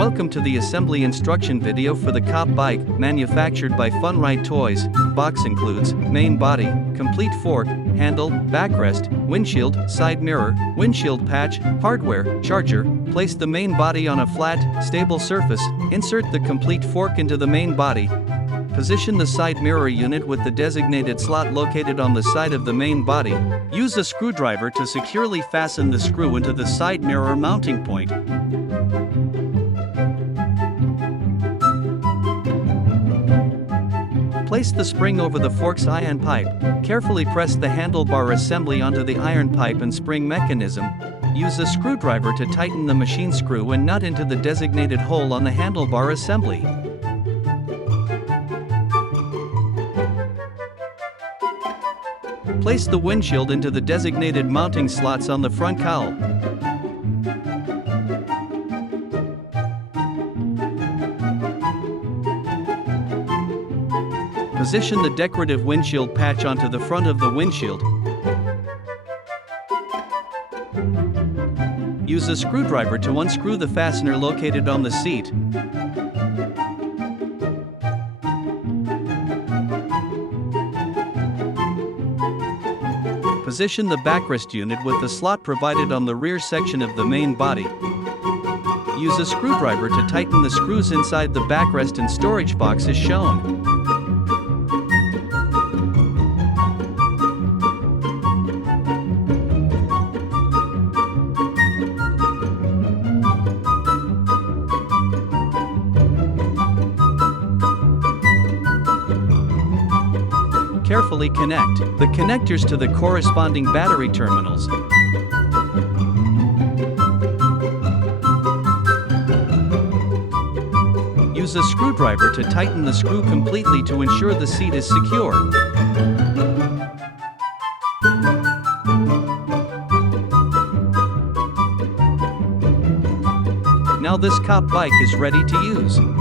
Welcome to the assembly instruction video for the cop bike, manufactured by Funride Toys. Box includes main body, complete fork, handle, backrest, windshield, side mirror, windshield patch, hardware, charger. Place the main body on a flat, stable surface. Insert the complete fork into the main body. Position the side mirror unit with the designated slot located on the side of the main body. Use a screwdriver to securely fasten the screw into the side mirror mounting point. Place the spring over the fork's iron pipe. Carefully press the handlebar assembly onto the iron pipe and spring mechanism. Use a screwdriver to tighten the machine screw and nut into the designated hole on the handlebar assembly. Place the windshield into the designated mounting slots on the front cowl. Position the decorative windshield patch onto the front of the windshield. Use a screwdriver to unscrew the fastener located on the seat. Position the backrest unit with the slot provided on the rear section of the main body. Use a screwdriver to tighten the screws inside the backrest and storage box as shown. Carefully connect the connectors to the corresponding battery terminals. Use a screwdriver to tighten the screw completely to ensure the seat is secure. Now this cop bike is ready to use.